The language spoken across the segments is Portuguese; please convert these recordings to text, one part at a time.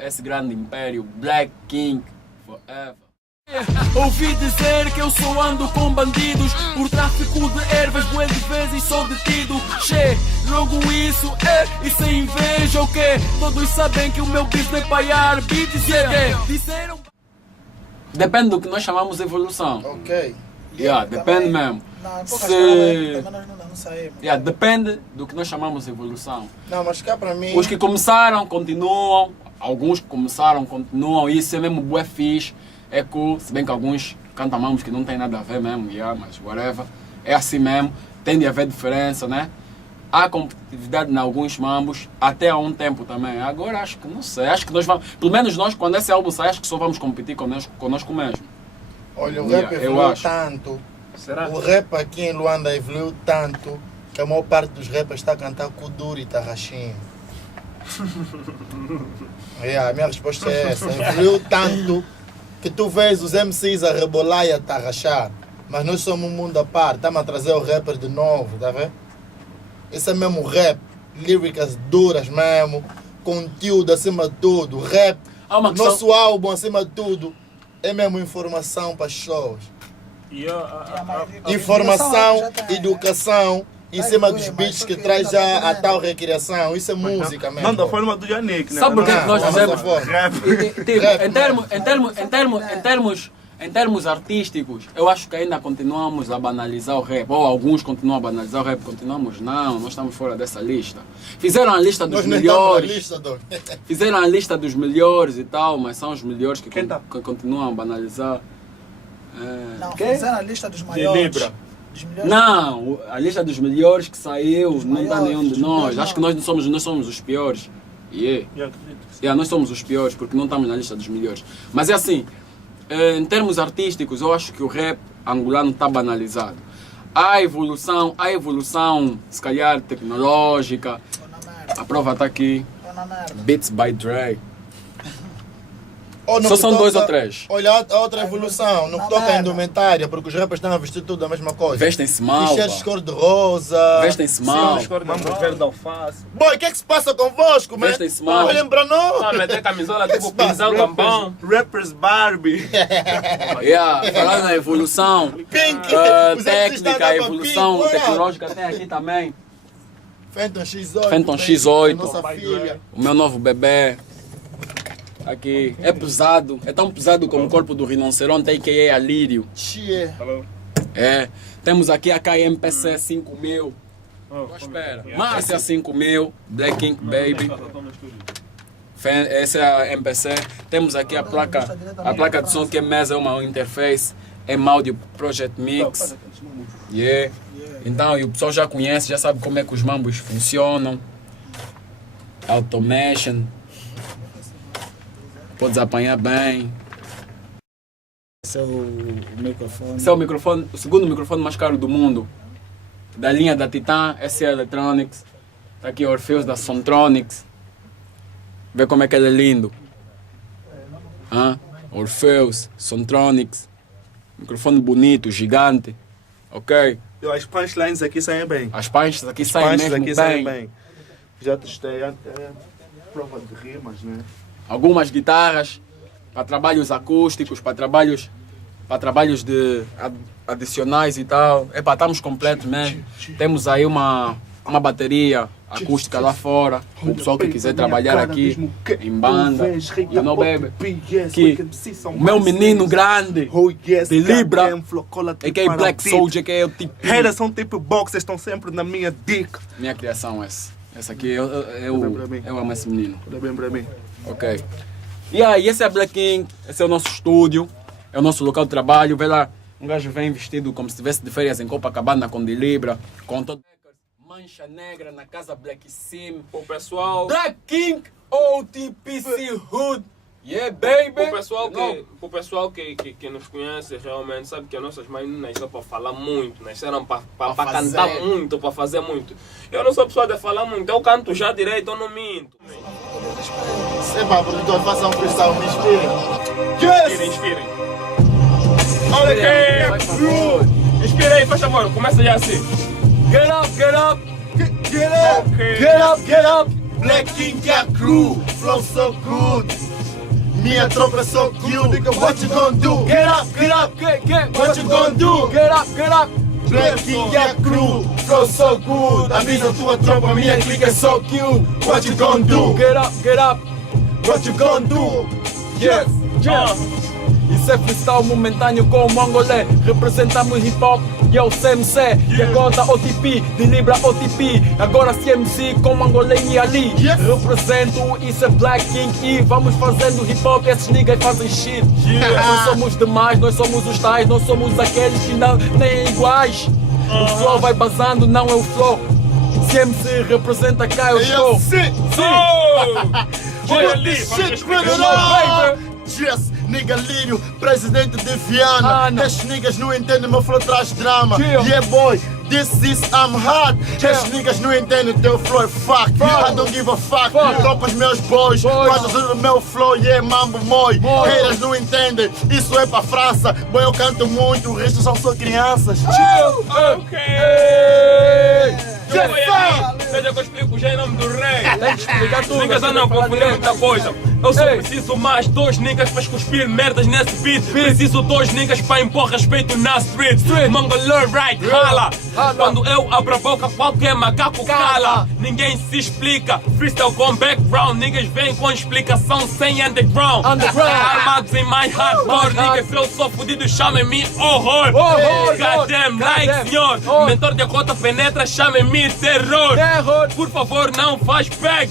esse grande império, Black King Forever. Ouvi dizer que eu só ando com bandidos por tráfico de ervas, bué de vezes sou detido. Che, logo isso é inveja o quê? Todos sabem que o meu business é paiar beats e é disseram. Depende do que nós chamamos de evolução. Ok. Depende mesmo. Não, em poucas palavras, também nós não saímos. Depende do que nós chamamos de evolução. Não, mas cá para mim... Os que começaram, continuam. Alguns que começaram, continuam. Isso é mesmo bué fixe. É cool. Se bem que alguns cantam mamos que não tem nada a ver mesmo. Mas whatever. É assim mesmo. Tem de haver diferença, né? Há competitividade em alguns mambos. Até há um tempo também. Agora acho que não sei. Acho que nós vamos... Pelo menos nós, quando esse álbum sai, acho que só vamos competir conosco mesmo. Olha, o rap evoluiu tanto. Será? O rap aqui em Luanda evoluiu tanto que a maior parte dos rappers está a cantar Kuduro e Tarrachinho. A minha resposta é essa. Evoluiu tanto que tu vês os MCs a rebolar e a tarrachar. Mas nós somos um mundo à parte. Estamos a trazer o rapper de novo, tá vendo? Esse é mesmo rap. Líricas duras mesmo. Conteúdo acima de tudo. Rap. Nosso álbum acima de tudo. É mesmo informação para as pessoas. Informação, educação, em cima dos beats que traz já a tal recriação. Isso é música mesmo. Não, da forma do Yannick, né? Sabe por que nós fizemos? Rap. Em termos artísticos, eu acho que ainda continuamos a banalizar o rap. Ou alguns continuam a banalizar o rap. Continuamos? Não, nós estamos fora dessa lista. Fizeram a lista dos melhores. Fizeram a lista dos melhores e tal, mas são os melhores que continuam a banalizar. Não, fizeram a lista dos maiores. Não, a lista dos melhores que saiu não está nenhum de nós. Acho que nós somos os piores. Nós somos os piores porque não estamos na lista dos melhores. Mas é assim, em termos artísticos, eu acho que o rap angolano está banalizado. Há evolução, se calhar tecnológica. A prova está aqui. Beats by Dre. Só são 2 ou 3. Olha, a outra evolução, no que toca a indumentária, porque os rappers estão a vestir tudo a mesma coisa. Vestem-se mal. T-shirts cor-de-rosa. Vestem-se mal. Mambos verde alface. Boy, o que é que se passa convosco, man? Vestem-se mal. Olhem para nós. Meter camisola tipo pisão gambão. Rappers Barbie. Falando na evolução. Pink. Técnica, a evolução tecnológica tem aqui também. Phantom X8. Phantom X8. Nossa filha. O meu novo bebê. Aqui. É pesado. É tão pesado como o corpo do rinoceronte, a.k.a. Alírio. Temos aqui a KMPC 5000. Espera. Márcia 5000. Black King Baby. Essa é a MPC. Temos aqui a placa de som que é mesa, uma interface. É Audio Project Mix. Então, o pessoal já conhece, já sabe como é que os mambos funcionam. Automation. Podes apanhar bem. Esse é o microfone. Esse é o segundo microfone mais caro do mundo. Da linha da Titan, SE Electronics. Está aqui o Orpheus da Sontronics. Vê como é que ele é lindo. Orpheus, Sontronics. Microfone bonito, gigante. Ok? As punchlines aqui saem bem. As punchlines aqui saem mesmo bem. Já testei até prova de rimas, né? Algumas guitarras para trabalhos acústicos, para trabalhos adicionais e tal. Estamos completos mesmo. Temos aí uma bateria acústica lá fora. O pessoal que quiser trabalhar aqui em banda. Não bebe. Que o meu menino grande de Libra, a.k.a. Black Soldier, que é o tipo. Haters são tipo boxers, estão sempre na minha dick. Minha criação é essa. Essa aqui eu amo esse menino. Tudo bem para mim. Ok. E esse é a Black King, esse é o nosso estúdio, é o nosso local de trabalho. Vê lá, um gajo vem vestido como se estivesse de férias em Copacabana com Delibra, com todo mancha negra na casa Black Sim. O pessoal... Black King OTPC Hood. Yeah, baby! O pessoal que nos conhece realmente sabe que as nossas mães não nasceram para falar muito, nasceram para cantar muito, para fazer muito. Eu não sou pessoa de falar muito, eu canto já direito, eu não minto. Sepa, produtor, faça um freestyle, me inspire. Inspirem. Ok! Inspira aí, faz favor, começa já assim. Get up, get up! Get up! Okay. Get up, get up! Black King Cap Crew, flow so good. Minha tropa é so cute, nigga, what you gonna do? Get up, get up, what you gonna do? Get up, get up. Black King Cap Crew, flow so good. Avisa tua tropa, minha clica é so cute. What you gonna do? Get up, get up. What you gonna do? Yes, yes. Isso é freestyle momentâneo com o Mongolé. Representamos hip hop e é o CMC. De agora OTP, de Libra OTP. Agora CMC com Mongolé e Ali. Represento, isso é Black King e vamos fazendo hip hop. Esses niggas fazem shit. Nós somos demais, nós somos os tais. Nós somos aqueles que não, nem iguais. O flow vai basando, não é o flow. CMC representa cá, eu estou. Olha ali, shit, baby. Yes, nigga Lírio, presidente de Viana. Esses niggas não entendem, meu flow traz drama. Yeah boy, this is I'm hot. Esses niggas não entendem, teu flow é fuck. I don't give a fuck. Topa os meus boys, faz o meu flow, yeah, mambo moi. Haters não entendem, isso é pra França. Boy, eu canto muito, o resto são só crianças. Ok! Veja que eu explico já em nome do rei. Os niggas andam a confundir muita coisa. Eu só preciso mais 2 niggas para cuspir merdas nesse beat. Preciso 2 niggas para impor respeito na street. Mongolé right, rala. Quando eu abro a boca, qualquer macaco cala. Ninguém se explica. Freestyle com background. Niggas vêm com explicação sem underground. Armados em mais hardcore. Niggas, eu sou fudido, chamem-me horror. Goddamn like, senhor. Mentor de cota penetra, chamem-me terror. Por favor, não faz back.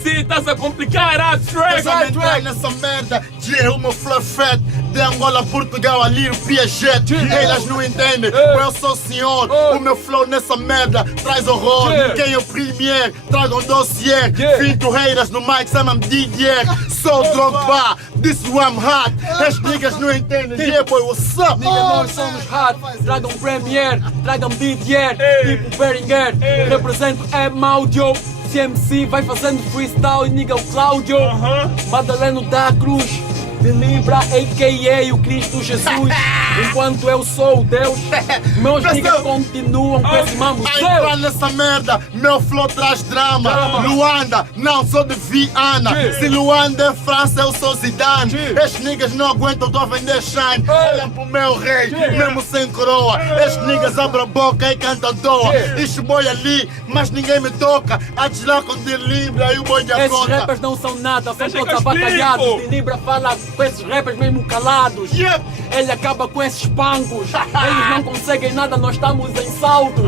Se estás a complicar a track. Nessa merda, yeah, o meu flow é fat. De Angola, Portugal, ali o Piaget. Elas não entendem, eu sou o senhor. O meu flow nessa merda traz horror. Quem é o premier, traga um dossiê. Finto haters no mic, chamam DJ. Sou Drogba, this is I'm hot. As niggas não entendem, yeah boy, what's up? Nigga, nós somos hot. Tragam premier, tragam DJ. Tipo Beringer, represento M-Audio. CMC vai fazendo freestyle, nigga, o Cláudio. Madaleno da Cruz, de Libra, a.k.a. o Cristo Jesus. Enquanto eu sou o Deus, meus niggas continuam com esse mambo. Entra nessa merda, meu flow traz drama. Luanda, não sou de Viana. Se Luanda é França, eu sou Zidane. Estes niggas não aguentam, tô a vender shine. Olham pro meu rei, mesmo sem coroa. Estes niggas abrem a boca e cantam à toa. Este boy ali, mas ninguém me toca. Antes lá com de Libra e o boy de Esses Agota. rappers não são nada, são todos abacalhados. De Libra fala com esses rappers mesmo calados. Ele acaba com esses pancos. Eles não conseguem nada, nós estamos em saltos.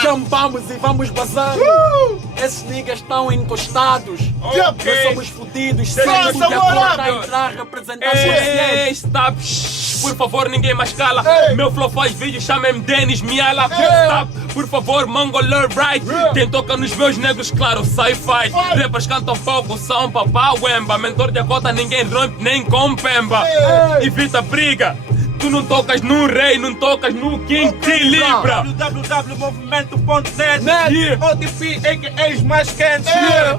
Champamos e vamos bazando. Esses niggas estão encostados. Nós somos fodidos. Sempre de acordo a entrar representando o Stop, por favor, ninguém mais cala. Meu flow faz vídeo, chamem-me Dennis Miala. Stop, por favor, Mongolé right. Quem toca nos meus negros, claro, sci-fi. Rappers cantam pouco, são papá wemba. Mentor de cota, ninguém rompe nem com pemba. Evita briga. Tu não tocas no rei, não tocas no King de Libra. www.movimento.net OTP, a.k.a. os mais quentes.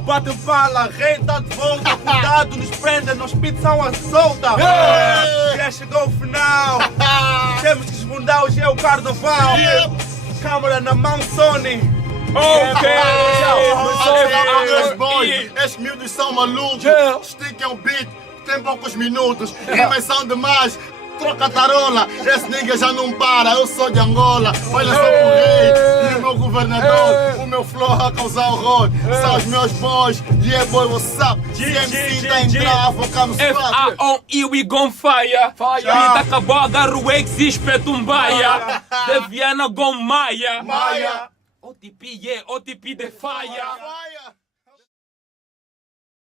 Bate bala, rei tá de volta. Cuidado, nos prendem, nos pits são a solta. Já chegou o final. Temos que esbundar, hoje é o carnaval. Câmara na mão, Sony. Estes miúdos são malucos. Stick é um beat, tem poucos minutos. Rimas são demais. Troca tarola, esse nigga já não para, eu sou de Angola. Olha só pro rei e o meu governador. O meu flow a causar horror. São os meus boys, yeah boy, what's up? CMC tá em entrar, focamos no F-A-O-E, we gon' fire. Pinta acabou, agarro o ex e espeto um baia. De Viana, gon' Maia. OTP, yeah, OTP de fire.